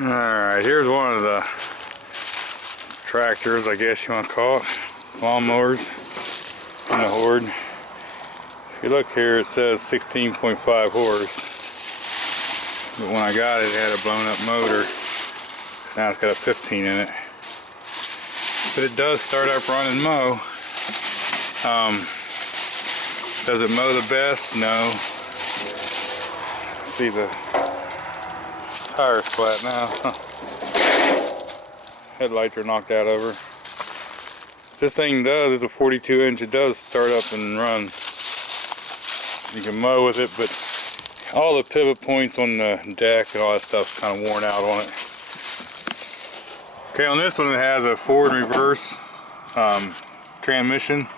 Alright, here's one of the tractors, I guess you want to call it, lawnmowers in the Horde. If you look here, it says 16.5 horse, but when I got it, it had a blown up motor. Now it's got a 15 in it, but it does start up, run, and mow. Does it mow the best? No. See, the tire's flat now. Headlights are knocked out over. This thing does is a 42 inch. It does start up and run. You can mow with it, but all the pivot points on the deck and all that stuff's kind of worn out on it. Okay, on this one it has a forward and reverse transmission,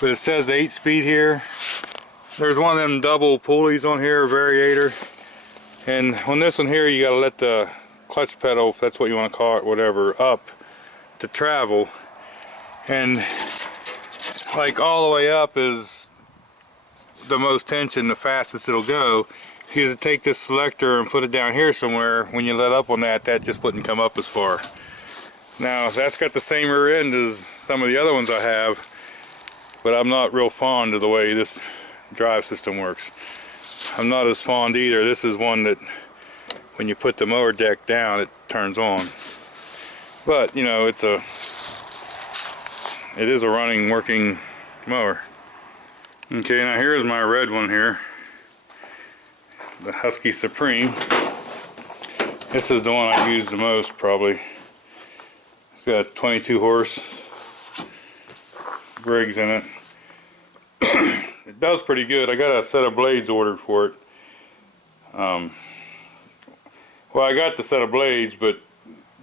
but it says 8-speed here. There's one of them double pulleys on here, a variator, and on this one here you got to let the clutch pedal, if that's what you want to call it, whatever, up to travel, and like all the way up is the most tension, the fastest it'll go. If you just take this selector and put it down here somewhere, when you let up on that, that just wouldn't come up as far. Now that's got the same rear end as some of the other ones I have, but I'm not real fond of the way this drive system works. I'm not as fond either. This is one that when you put the mower deck down, it turns on. But you know, it is a running, working mower. Okay, now here's my red one here, the Huskee Supreme. This is the one I use the most, probably. It's got a 22 horse Briggs in it. It does pretty good. I got a set of blades ordered for it. Well, I got the set of blades, but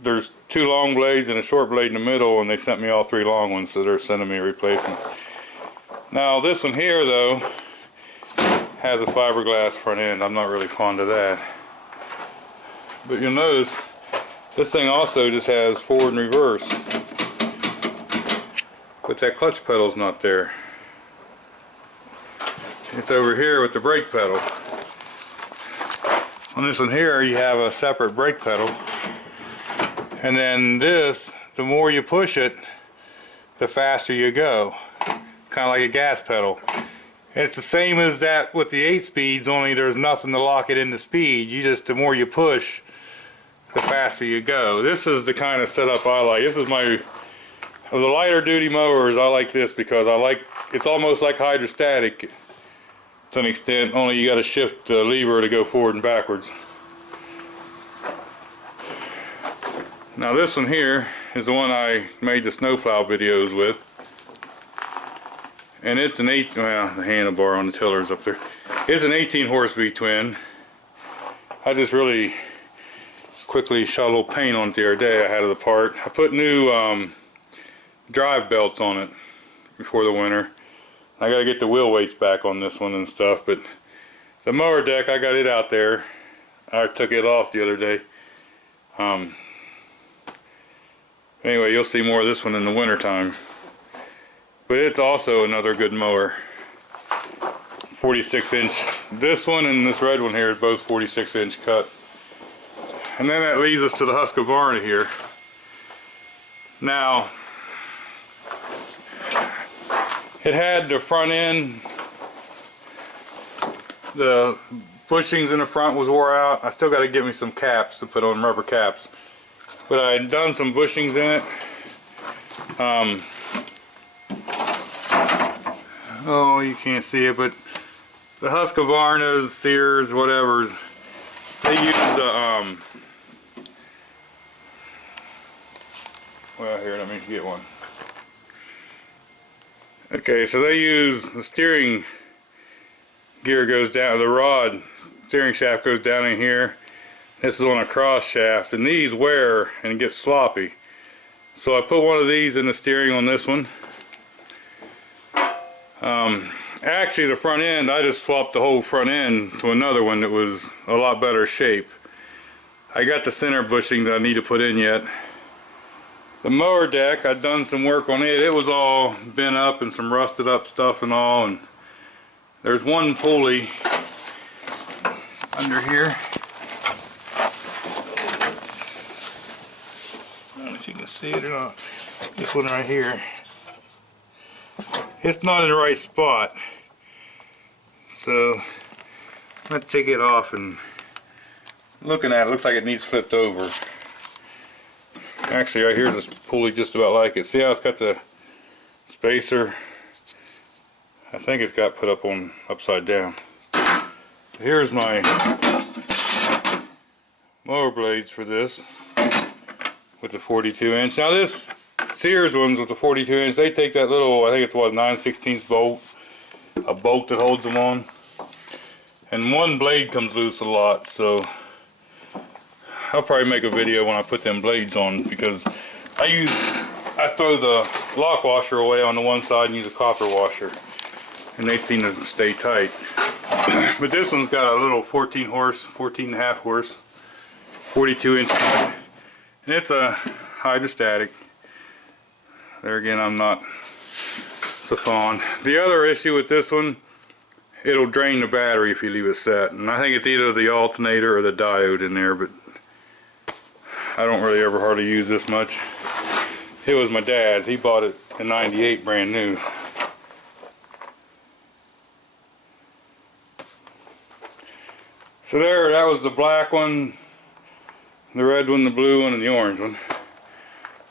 there's 2 long blades and a short blade in the middle, and they sent me all 3 long ones, so they're sending me a replacement. Now this one here though has a fiberglass front end. I'm not really fond of that, but you'll notice this thing also just has forward and reverse, but that clutch pedal's not there. It's over here with the brake pedal. On this one here you have a separate brake pedal, and then this, the more you push it, the faster you go. Kind of like a gas pedal. It's the same as that with the 8 speeds, only there's nothing to lock it into speed. You just, the more you push, the faster you go. This is the kind of setup I like. This is my, of the lighter duty mowers, I like this because I like, it's almost like hydrostatic to an extent, only you got to shift the lever to go forward and backwards. Now this one here is the one I made the snowplow videos with. And it's an well, the handlebar on the tiller is up there. It's an 18 horse V-twin. I just really quickly shot a little paint on it the other day. I had it apart. I put new drive belts on it before the winter. I gotta get the wheel weights back on this one and stuff, but the mower deck, I got it out there. I took it off the other day. Anyway, you'll see more of this one in the winter time. But it's also another good mower. 46 inch. This one and this red one here is both 46 inch cut. And then that leads us to the Husqvarna here. Now, it had the front end, the bushings in the front was wore out. I still got to get me some caps to put on, rubber caps. But I had done some bushings in it. Oh, you can't see it, but the Husqvarnas, Sears, whatever's, they use the, well, here, let me get one. Okay, so they use, the steering gear goes down, the rod, steering shaft goes down in here. This is on a cross shaft, and these wear and get sloppy. So I put one of these in the steering on this one. Actually the front end, I just swapped the whole front end to another one that was a lot better shape. I got the center bushing that I need to put in yet. The mower deck, I'd done some work on it. It was all bent up and some rusted up stuff and all, and there's one pulley under here. see it or not. This one right here. It's not in the right spot. So I'm going to take it off, and looking at it, looks like it needs flipped over. Actually, right here's this pulley just about like it. See how it's got the spacer? I think it's got put up on upside down. Here's my mower blades for this with the 42-inch. Now this Sears ones with the 42-inch, they take that little, I think it's what, 9/16 bolt, a bolt that holds them on, and one blade comes loose a lot. So I'll probably make a video when I put them blades on, because I throw the lock washer away on the one side and use a copper washer, and they seem to stay tight. But this one's got a little 14 and a half horse, 42-inch cut, and it's a hydrostatic. There again, I'm not so fond. The other issue with this one, it'll drain the battery if you leave it set, and I think it's either the alternator or the diode in there, but I don't really ever hardly use this much. It was my dad's. He bought it in '98 brand new. So there, that was the black one, the red one, the blue one, and the orange one.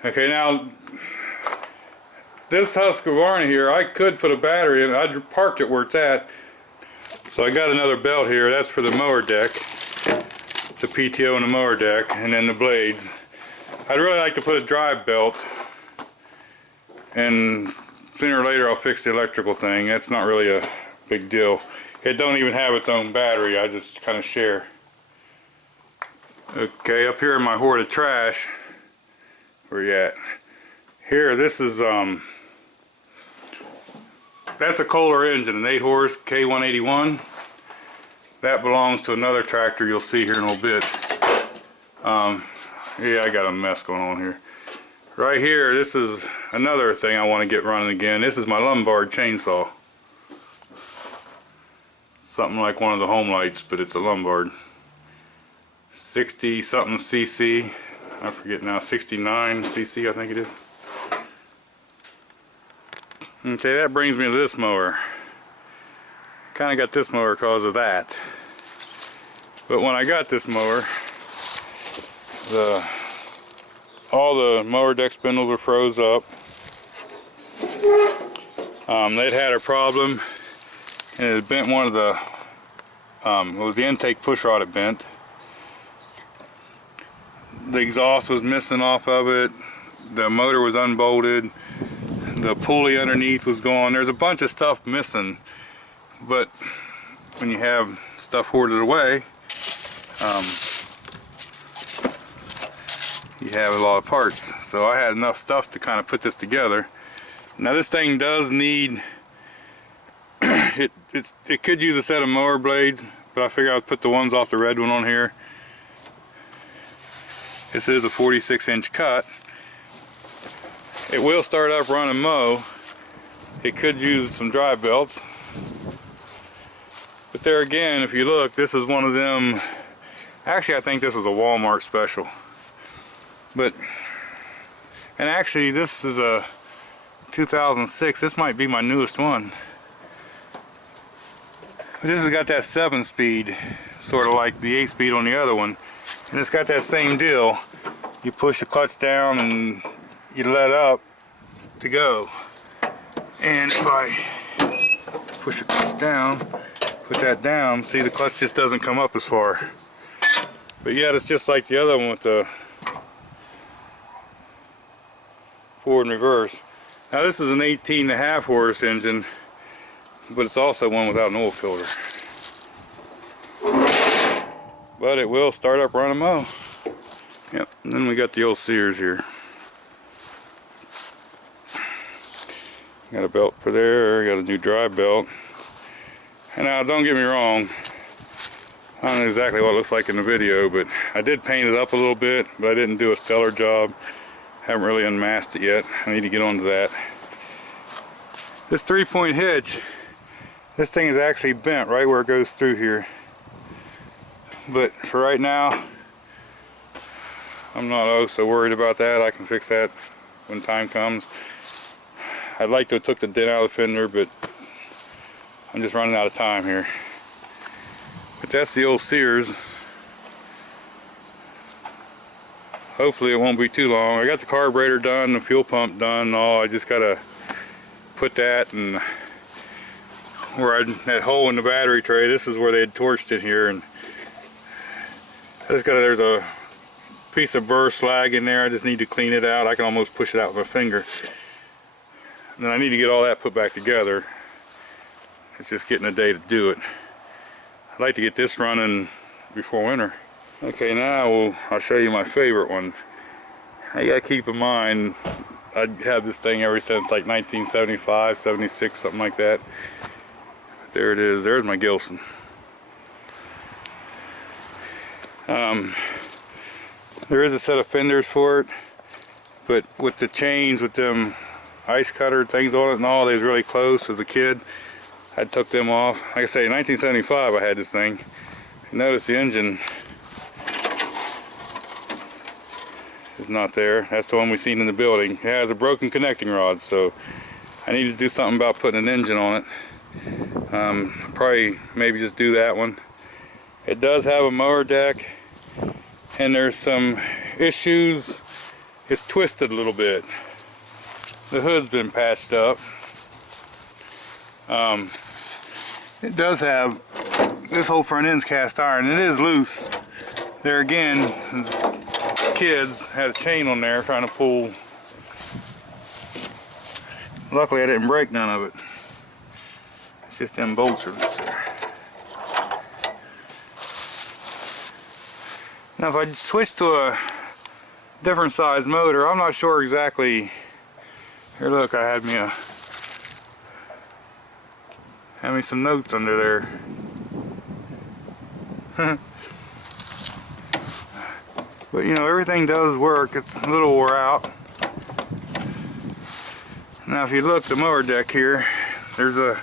Okay, now this Husqvarna here, I could put a battery in. I parked it where it's at. So I got another belt here. That's for the mower deck, the PTO and the mower deck, and then the blades. I'd really like to put a drive belt, and sooner or later I'll fix the electrical thing. That's not really a big deal. It don't even have its own battery. I just kind of share. Okay, up here in my hoard of trash, where you at? Here, this is that's a Kohler engine, an 8-horse K181. That belongs to another tractor you'll see here in a little bit. Yeah, I got a mess going on here. Right here, this is another thing I want to get running again. This is my Lombard chainsaw. Something like one of the home lights, but it's a Lombard. 60 something cc. I forget now, 69 cc I think it is. Okay, that brings me to this mower. Kind of got this mower because of that. But when I got this mower, all the mower deck spindles were froze up. They'd had a problem, and it had bent one of the, it was the intake push rod it bent. The exhaust was missing off of it. The motor was unbolted. The pulley underneath was gone. There's a bunch of stuff missing, but when you have stuff hoarded away, you have a lot of parts. So I had enough stuff to kind of put this together. Now this thing does need, it could use a set of mower blades, but I figured I'd put the ones off the red one on here. This is a 46-inch cut. It will start up, run and mow. It could use some drive belts. But there again, if you look, this is one of them. Actually, I think this was a Walmart special. But, and actually this is a 2006. This might be my newest one. But this has got that 7-speed, sort of like the 8-speed on the other one. And it's got that same deal. You push the clutch down and you let up to go. And if I push the clutch down, put that down, see the clutch just doesn't come up as far. But yeah, it's just like the other one with the forward and reverse. Now this is an 18.5 horse engine, but it's also one without an oil filter. But it will start up, run and mow. Yep, and then we got the old Sears here. Got a belt for there, got a new drive belt. And now don't get me wrong, I don't know exactly what it looks like in the video, but I did paint it up a little bit, but I didn't do a stellar job. Haven't really unmasked it yet. I need to get onto that. This 3-point hitch, this thing is actually bent right where it goes through here. But for right now, I'm not so worried about that. I can fix that when time comes. I'd like to have took the dent out of the fender, but I'm just running out of time here. But that's the old Sears. Hopefully it won't be too long. I got the carburetor done, the fuel pump done, and all. I just gotta put that and where that hole in the battery tray. This is where they had torched it here, and I just gotta. There's a piece of burr slag in there. I just need to clean it out. I can almost push it out with my finger. And then I need to get all that put back together. It's just getting a day to do it. I'd like to get this running before winter. Okay, now I'll show you my favorite one. You gotta keep in mind, I had this thing ever since like 1975, 76, something like that. But there it is. There's my Gilson. There is a set of fenders for it, but with the chains, with them ice cutter things on it and all, they was really close as a kid. I took them off. Like I say, in 1975 I had this thing. Notice the engine is not there. That's the one we seen in the building. It has a broken connecting rod, so I need to do something about putting an engine on it. Probably maybe just do that one. It does have a mower deck, and there's some issues. It's twisted a little bit. The hood's been patched up. It does have, this whole front end's cast iron. It is loose. There again, kids had a chain on there trying to pull. Luckily I didn't break none of it. It's just them bolts are there. Now if I switch to a different size motor, I'm not sure exactly. Here, look, I had me some notes under there. But you know, everything does work. It's a little wore out. Now if you look, the mower deck here, there's a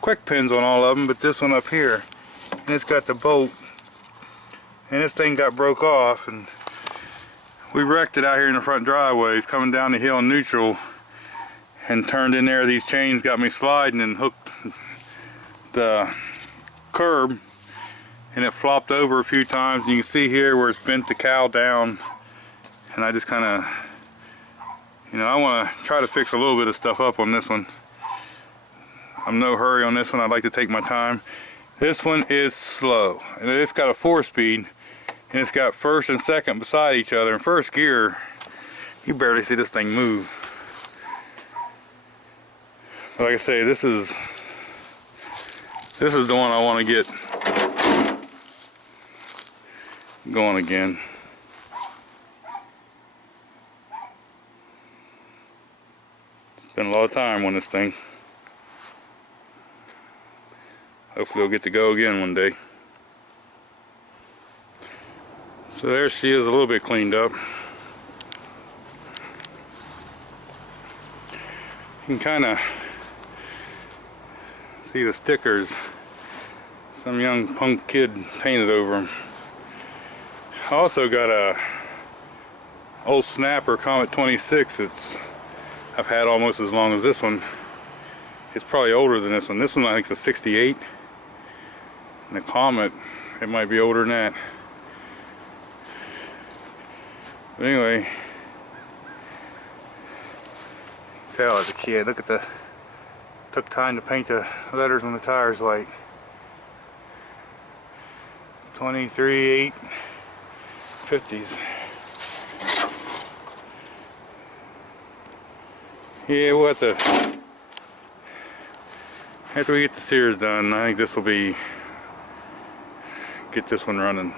quick pins on all of them, but this one up here, and it's got the bolt, and this thing got broke off, and we wrecked it out here in the front driveway. It's coming down the hill in neutral and turned in there. These chains got me sliding and hooked the curb, and it flopped over a few times. And you can see here where it's bent the cowl down, and I just kind of, you know, I want to try to fix a little bit of stuff up on this one. I'm no hurry on this one. I'd like to take my time. This one is slow, and it's got a 4-speed, and it's got first and second beside each other. In first gear, you barely see this thing move. But like I say, this is the one I want to get going again. Spent a lot of time on this thing. Hopefully we'll get to go again one day. So there she is, a little bit cleaned up. You can kind of see the stickers some young punk kid painted over them. I also got a old Snapper Comet 26. I've had almost as long as this one. It's probably older than this one. This one I think is a 68. And the Comet, it might be older than that. But anyway, tell as a kid, look at the, took time to paint the letters on the tires white. 23, 8, 50s. Yeah, we'll have to, after we get the Sears done, I think this will be, get this one running.